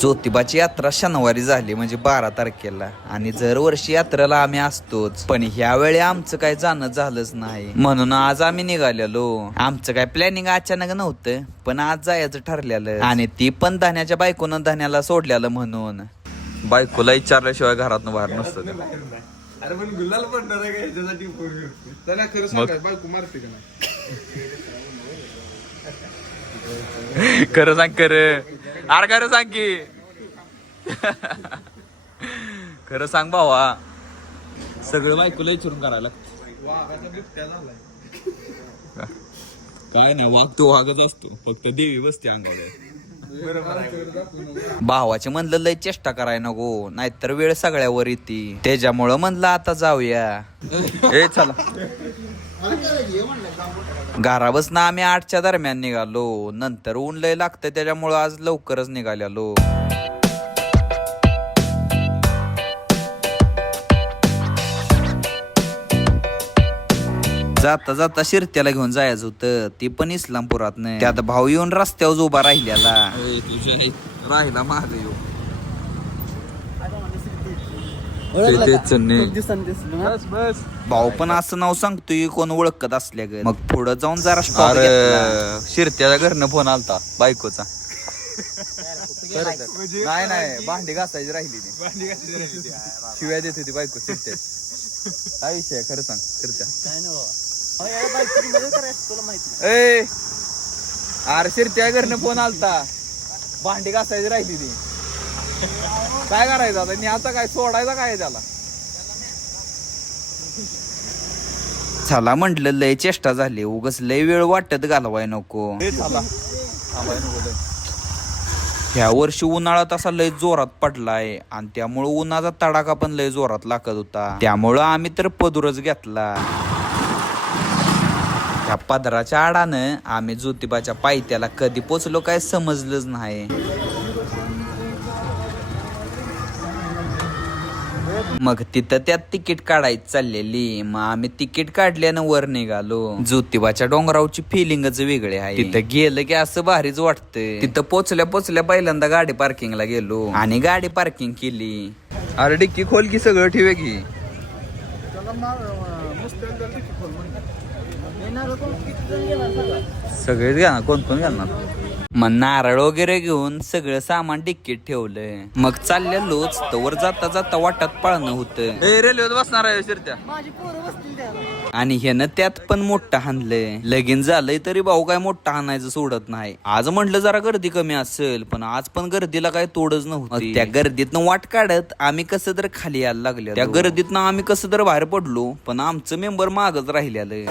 ज्योतिबाची यात्रा शनिवारी झाली म्हणजे 12 तारखेला आणि दरवर्षी यात्रेला आम्ही असतोच, पण ह्यावेळी आमचं काय जाणं झालंच नाही म्हणून आज आम्ही निघालेलो. आमचं काय प्लॅनिंग अचानक नव्हतं, पण आज जायचं ठरलेलं आणि ती पण धान्याच्या बायकोनं धान्याला सोडलेलं म्हणून. बायकोला विचारल्याशिवाय घरातून बाहेर नसतं. अरे पण गुलाल पडणार आहे का ह्याच्यासाठी फोन त्याला खरं सांगाय बायको मारते का नाही? खरं सांग खरं सांग की खरं सांग भावा, सगळं बायकोला विचारून करायला वाघाचा बिबट्या झालाय. काय नाही, वाघ तो वाघच असतो, फक्त देवी बसते अंगावर. बरोबर आहे. भावाचे म्हणलं लय चेष्टा कराय नको, नाहीतर वेळ सगळ्यावर येते. त्याच्यामुळं म्हणलं आता जाऊया. ए चला. घराबसनं आम्ही 8च्या दरम्यान निघालो. नंतर ऊन लय लागतं त्याच्यामुळं आज लवकरच निघालेलो. जाता जाता शिरत्याला घेऊन जायचं होतं, ते पण इस्लामपुरात नाही. त्यात भाऊ येऊन रस्त्यावर उभा राहिलेला. राहिला माग येऊ. भाऊ पण असं नाव सांगतोय कोण ओळखत असल्या ग. मग पुढं जाऊन जरा स्टॉप घेतला. शिरत्याच्या घरनं फोन आलता बायकोचा. नाही भांडी घासायची राहिली, शिव्या देत होती बायको शिरत्या. काय विषय खरं सांग शिरत्या. ए अरे शिरत्या घरनं फोन आलता, भांडी घासायची राहिली ती. काय करायचं आता, आता काय सोडायचं काय त्याला. चला म्हंटल लय चेष्टा झाली, उगच लय वेळ वाटत घालवाय नको. ह्या वर्षी उन्हाळा तसा लय जोरात पडलाय आणि त्यामुळं उन्हाचा तडाखा पण लय जोरात लागत होता. त्यामुळं आम्ही तर पदूरच घेतला. त्या पदराच्या आडानं आम्ही ज्योतिबाच्या पायथ्याला कधी पोचलो काय समजलंच नाही. मग तिथं त्यात तिकीट काढायची चाललेली. मग आम्ही तिकीट काढल्यानं वर निघालो. ज्योतिबाच्या डोंगरावची फिलिंगच वेगळी आहे. तिथं गेलं की असं भारीच वाटतंय. तिथं पोचल्या पहिल्यांदा गाडी पार्किंगला गेलो आणि गाडी पार्किंग केली. अरे डिक्की खोल की, सगळं ठेवे की. सगळेच घ्या ना, कोण घालणार. मग नारळ वगैरे घेऊन सगळं सामान डिक्कीत ठेवलंय. मग चाललेलोच तवर जाता जाता वाटात पाळणं होतं. रेल्वेत बसणार आहे शिरत्या आणि ह्यानं त्यात पण मोठं हाणलंय. लगीन झालंय तरी भाऊ काय मोठं हाणायचं सोडत नाही. आज म्हटलं जरा गर्दी कमी असेल, पण आज पण गर्दीला काय तोडच नव्हती. त्या गर्दीतनं वाट काढत आम्ही कसं तर खाली यायला लागलो. त्या गर्दीतनं आम्ही कसं तर बाहेर पडलो, पण आमचं मेंबर मागच राहिलेलं.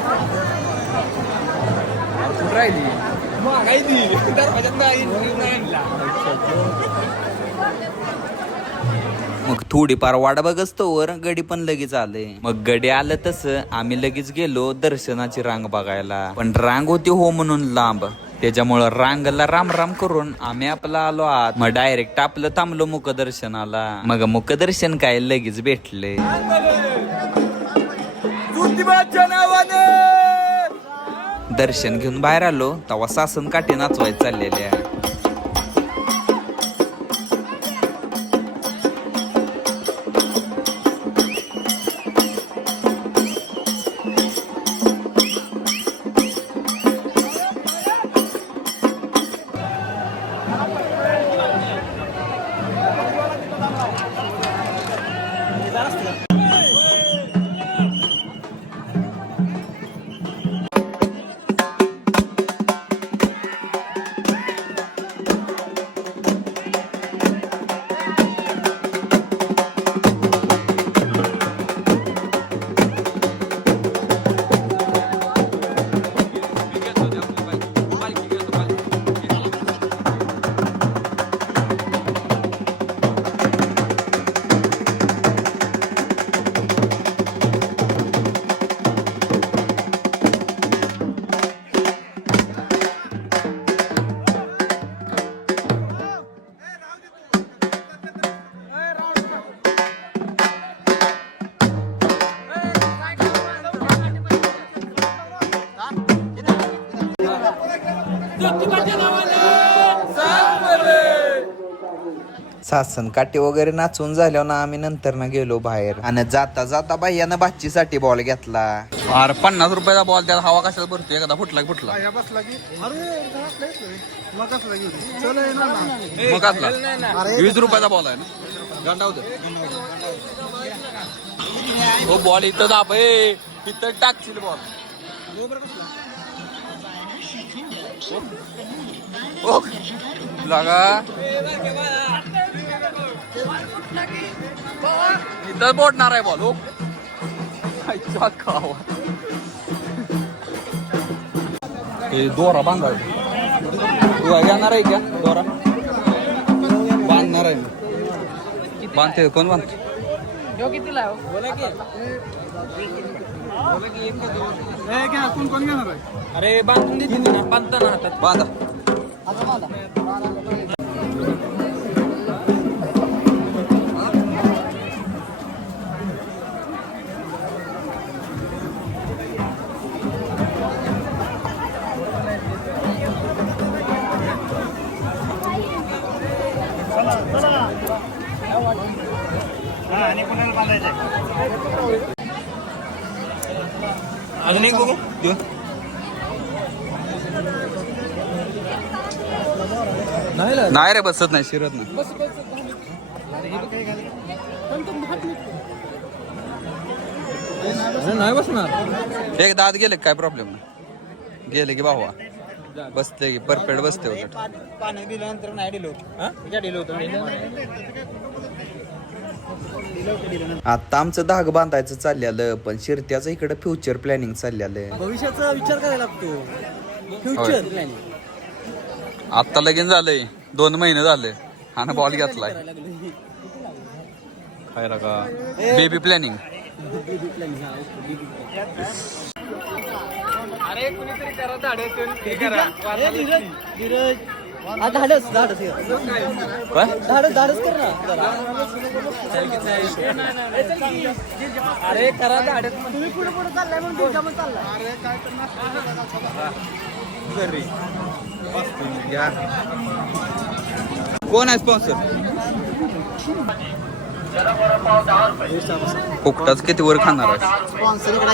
मग थोडीफार वाट बघच तोवर गडी पण लगेच आले. मग गडी आलं तसं आम्ही लगेच गेलो दर्शनाची रांग बघायला. पण रांग होती हो म्हणून लांब, त्याच्यामुळं रांगला राम राम करून आम्ही आपला आलो आत. मग डायरेक्ट आपलं थांबलो मुखदर्शनाला. मग मुखदर्शन काय लगेच भेटले. दर्शन घेऊन बाहेर आलो तेव्हा सासन काठी नाचवायला चाललेल्या. सासन काठी वगैरे नाचून झाल्यावर ना आम्ही नंतर ना गेलो बाहेर आणि जाता जाता बाह्यानं भाचीसाठी बॉल घेतला. अरे 50 रुपयाचा बॉल त्यात हवा कशाला भरतो एखादा फुटला बसला की मग कसला घेऊ चल मग कसला 20 रुपयाचा बॉल आहे ना गंडावत हो बॉल इथं दाब इथं टाकशील बॉल लगा इथं बोटणार आहे बॉल हो दोरा बांधा तू घेणार आहे का दोरा बांधणार आहे बांधते कोण बांधते कोण घेणार आहे अरे बांधून देते ना बांधताना हातात बांधा आणि कोणाला बांधायचं अजून एक बघू देऊ नाही रे बसत नाही शिरत नाही नाही बसणार एक दात गेले काय प्रॉब्लेम नाही गेले की भावा बसते की परफेक्ट बसते उलट पाणी दिल्यानंतर नाही दिलं होतं आता आमचं धाग बांधायचं चाललेलं पण शिरत्याचं इकडे फ्युचर प्लॅनिंग चाललेलं भविष्याचा विचार करायला लागतो फ्युचर प्लॅनिंग आता लगीन झालंय 2 महिने झाले आणि बॉल घेतलाय काय का बेबी प्लॅनिंग अरे कुणीतरी करा धाडस ते करा धीरज धाडस धाडस काय धाडस कर ना अरे करा धाडस तुम्ही पुढे पुढे चाललाय म्हणून तुमच्या पण चाललाय कोण आहे स्पॉन्सर फुकटाच किती वर खाणार आहे स्पॉन्सर इकडे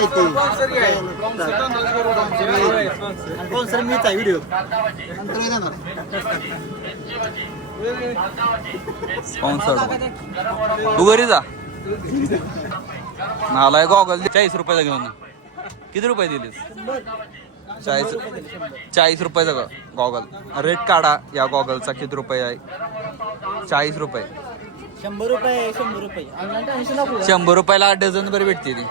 स्पॉन्सर मीच आहे व्हिडिओ स्पॉन्सर तू घरी जा नालाय गॉगल 40 रुपयाचा घेऊन किती रुपये दिलेस 40 रुपयाचा गॉगल रेट काढा या गॉगलचा किती रुपये आहे 40 रुपये 100 रुपये 100 100 रुपयाला डझन भर भेटते ती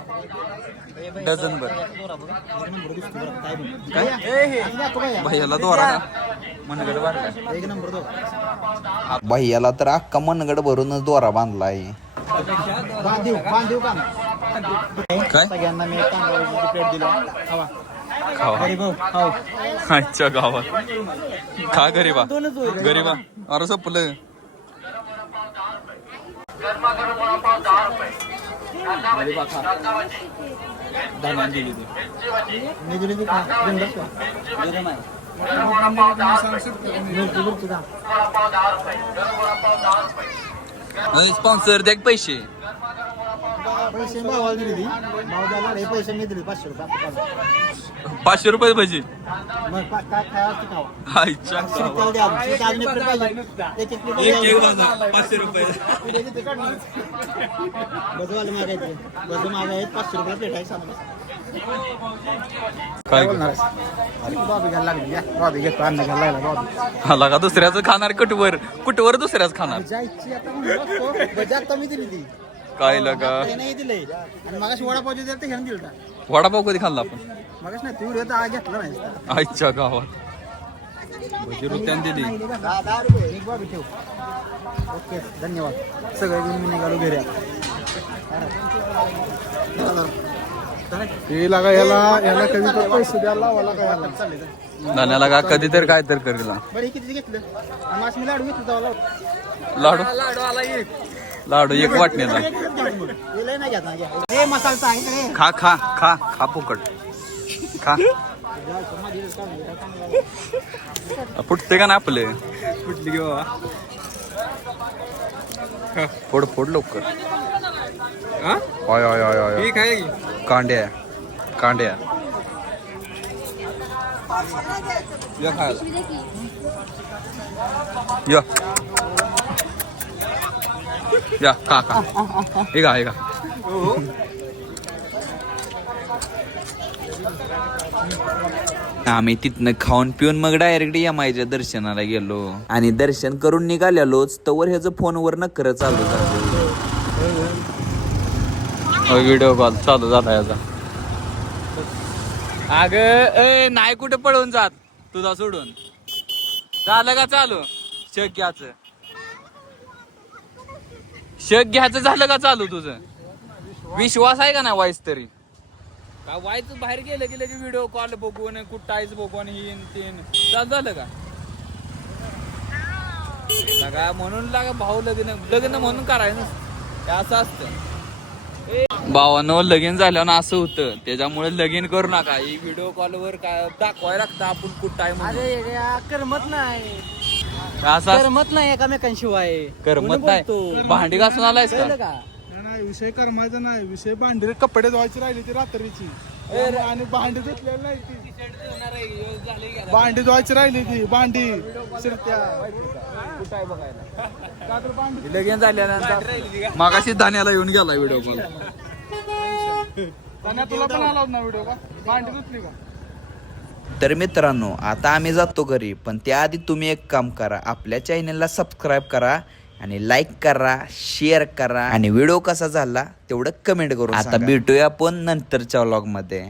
डझन भर भैयाला दोरा मनगड बांधलाय एक नंबर भैयाला तर अख्खा मनगड भरूनच दोरा बांधलाय बांधीव का काय सगळ्यांना मी तांदळाची प्लेट दिला खावा खावा गरीब हो आजच्या गावात खा गरीबा गरीबा अरे सपलं मी दिली ती खा बिंदास खा गरम आहे स्पॉन्सर द्या पैसे पैसे भावाला दिली ती भाव द्यायला हे पैसे मी दिले 500 रुपये 500 रुपये पाहिजे मग काय खायला असतं खावा आईच्या शिरकाला द्या शिरकाला अजून एक प्लेट पाहिजे त्याच्यात एक बाजार 500 रुपये बजवायला मागायचे बजू मागायचे 500 रुपये प्लेट आहे सांगा काय बाबी घ्यायला लागली या बाबी घेतो अन्न घ्यायला लागला बाबी आला का दुसऱ्याचं खाणार कुठवर दुसऱ्याच खाणार जायची आता म्हणून बजात कमी दिली ती काय लगा हे नाही दिले आणि मगाशी वडापाव दिला ते घेऊन दिला वडापाव कधी खाल्ला आपण मगाशी नाही तू येतं घेतला नाही आईच्या गावात भजी रुत्यान दिली 10 रुपये एक बाबी ठेव ओके धन्यवाद सगळे घेऊन मी निघालो घरी हे लागा याला कधी तर पैसे द्यायला लावायला काय याला चालले नाण्याला का कधी तर काय तर करेल बरं किती घेतलं आणि मास मी लाडू घेतलं तेव्हा लाडू लाडू एक वाटण्याचा नाही घेत हे मसाला आहे खा खा खा खा फुकट खा फुटते का ना आपले कुठली घेऊ फोड फोड लवकर. हा ओय ओय ओय ओय ठीक आहे की. कांड्या कांड्या. या खायला. या या खा खा. हे का हे का. आम्ही तिथनं खाऊन पिऊन मग डायरेक्ट यमाईच्या दर्शनाला गेलो आणि दर्शन करून निघालेलोच तवर ह्याचं फोनवर नकर चालू झालं. व्हिडिओ कॉल चालू झाला याचा. अग नाही कुठे पळून जात तुझा सोडून. झालं का चालू शक घ्यायचं. शक घ्यायचं झालं का चालू तुझं. विश्वास आहे का ना वाईस तरी. का वाईच बाहेर गेलं की लगे व्हिडिओ कॉल बघून कुठं आहेच बघून हिन तीन चालू झालं का. लागा म्हणून लागा भाऊ लग्न लग्न म्हणून करायचं नसतं. असं असतं भावानं लगीन झाल्यावर असं होतं. त्याच्यामुळे लगीन करू नका. ही व्हिडिओ कॉलवर काय दाखवायला लागतं आपण कुठं आहे म्हणून. अरे करमत नाही असं करमत नाही एकामेकांशिवाय. करमत नाही. भांडी घासून आलायस का. नाही विषय करमायचा नाही. विषय भांडी कपडे धुवायची राहिली ती रात्रीची आणि भांडी धुतलेली नाही ती. भांडी धुवायची राहिली ती भांडी शिरत्या. लगीन झाल्यानंतर मागाशी धान्याला येऊन गेला व्हिडिओ कॉल. तुला पण आला ना व्हिडिओ का भांडी धुतली का. तर मित्रांनो आता आम्ही जातो घरी. पण त्याआधी तुम्ही एक काम करा. आपल्या चॅनलला सबस्क्राईब करा आणि लाईक करा शेअर करा आणि व्हिडिओ कसा झाला तेवढं कमेंट करू. आता भेटूया आपण नंतरच्या व्लॉग मध्ये.